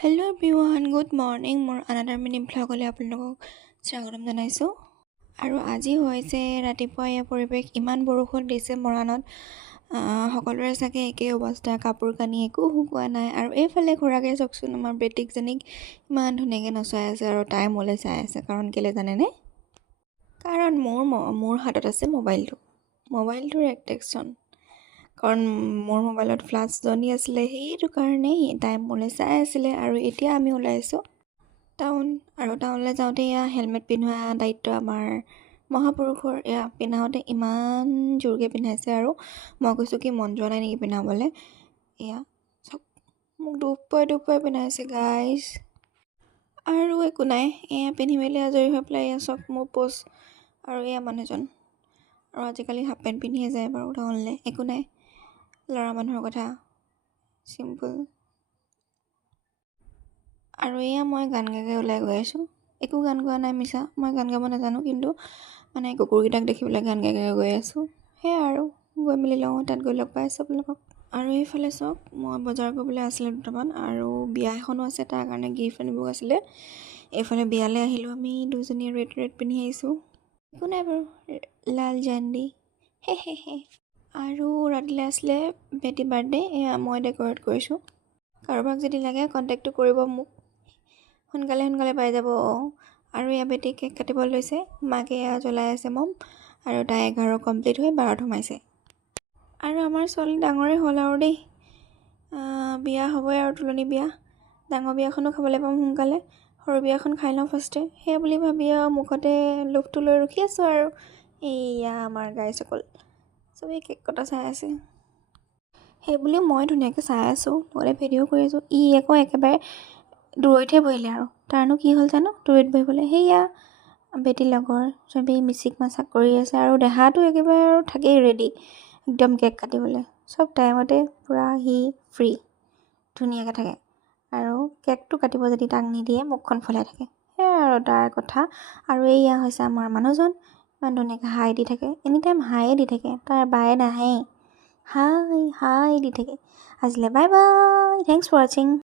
Hello' everyone, good morning. মোৰ another mini ব্লগলৈ আপোনালোকক স্বাগতম জনাইছোঁ। আৰু আজি হৈছে ৰাতিপুৱা ইয়াৰ পৰিৱেশ ইমান বৰষুণ দিছে মৰাণত। সকলোৰে চাগে একেই অৱস্থা, কাপোৰ কানি একো শুকোৱা নাই। আৰু এইফালে খুৰাকে চাওকচোন, আমাৰ বেটিকজনীক ইমান ধুনীয়াকৈ নচাই আছে আৰু তাই মোলৈ চাই আছে। কাৰণ কেলৈ জানেনে? কাৰণ মোৰ হাতত আছে মোবাইলটোৰ এট্ৰেকশ্যন। কাৰণ মোৰ মোবাইলত ফ্লাছ জ্বলি আছিলে, সেইটো কাৰণেই তাই মোলৈ চাই আছিলে। আৰু এতিয়া আমি ওলাইছোঁ টাউন, আৰু টাউনলৈ যাওঁতে এয়া হেলমেট পিন্ধোৱা দায়িত্ব আমাৰ মহাপুৰুষৰ। এয়া পিন্ধাওঁতে ইমান জোৰকৈ পিন্ধাইছে, আৰু মই কৈছোঁ কি মন যোৱা নাই নেকি পিন্ধাবলৈ। এয়া চব মোক দুপুৱাই পিন্ধাইছে গাইজ। আৰু একো নাই, এয়া পিন্ধি মেলি আজৰি হৈ পেলাই এয়া চব মোৰ পোষ্ট। আৰু এয়া মানুহজন, আৰু আজিকালি হাফ পেণ্ট পিন্ধিয়ে যায় বাৰু টাউনলৈ, একো নাই, ল'ৰা মানুহৰ কথা, চিম্পল। আৰু এয়া মই গান গাই ওলাই গৈ আছোঁ। একো গান গোৱা নাই, মিছা, মই গান গাব নাজানো, কিন্তু মানে কুকুৰকেইটাক দেখি পেলাই গান গাই গৈ আছোঁ। সেয়াই আৰু গৈ মেলি লওঁ, তাত গৈ লগ পাই চব লগক। আৰু এইফালে চাওক, মই বজাৰ কৰিবলৈ আছিলে দুটামান, আৰু বিয়া এখনো আছে, তাৰ কাৰণে গিফ্ট আনিব আছিলে। এইফালে বিয়ালৈ আহিলোঁ আমি দুজনীয়ে, ৰেড পিন্ধি আহিছোঁ। একো নাই বাৰু, লাল জান্দি হে। আৰু ৰাতিলৈ আছিলে বেটি বাৰ্থডে, এয়া মই ডেক'ৰেট কৰিছোঁ। কাৰোবাক যদি লাগে কণ্টেক্টটো কৰিব মোক, সোনকালে পাই যাব। আৰু এয়া বেটি কেক কাটিব লৈছে, মাকে এয়া জ্বলাই আছে মম। আৰু তাই 11 কমপ্লিট হৈ 12ত সোমাইছে। আৰু আমাৰ ছোৱালী ডাঙৰেই হ'ল আৰু দেই, বিয়া হ'বই আৰু, তুলনি বিয়া। ডাঙৰ বিয়াখনো খাবলৈ পাম সোনকালে, সৰু বিয়াখন খাই লওঁ ফাৰ্ষ্টে, সেয়া বুলি ভাবি আৰু মুখতে লোভটো লৈ ৰখি আছোঁ। আৰু এইয়া আমাৰ গাইসকল চবেই কেক কটা চাই আছে, সেই বুলিও মই ধুনীয়াকৈ চাই আছোঁ, লগতে ভিডিঅ' কৰি আছোঁ। ই আকৌ একেবাৰে দূৰৈতহে বহিলে, আৰু তাৰনো কি হ'ল জানো দূৰৈত বহিবলৈ। সেয়া বেটি লগৰ চবেই মিচিক মাছাক কৰি আছে, আৰু দেহাটো একেবাৰে আৰু থাকেই ৰেডি একদম কেক কাটিবলৈ। চব টাইমতে পূৰা সি ফ্ৰী, ধুনীয়াকৈ থাকে। আৰু কেকটো কাটিব যদি তাক নিদিয়ে মুখখন ফলাই থাকে, সেয়াই আৰু তাৰ কথা। আৰু এয়া হৈছে আমাৰ মানুহজন, ইমান ধুনীয়াকৈ হাই দি থাকে, এনিটাইম হায়ে দি থাকে, তাৰ বায়ে নাহেই, হাই দি থাকে। আজিলৈ বাই বাই, থেংকছ ফৰ ৱাচিং।